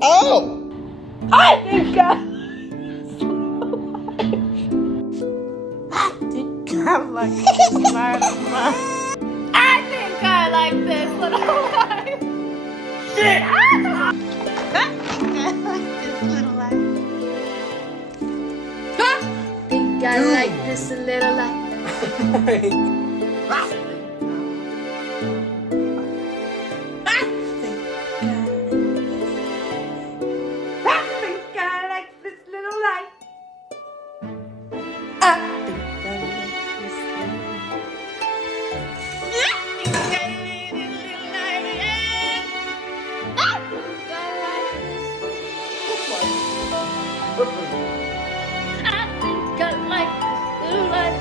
Oh! I think I like this little life. I think I like this little life. Shit! I think I like this little life. Think I like this little life.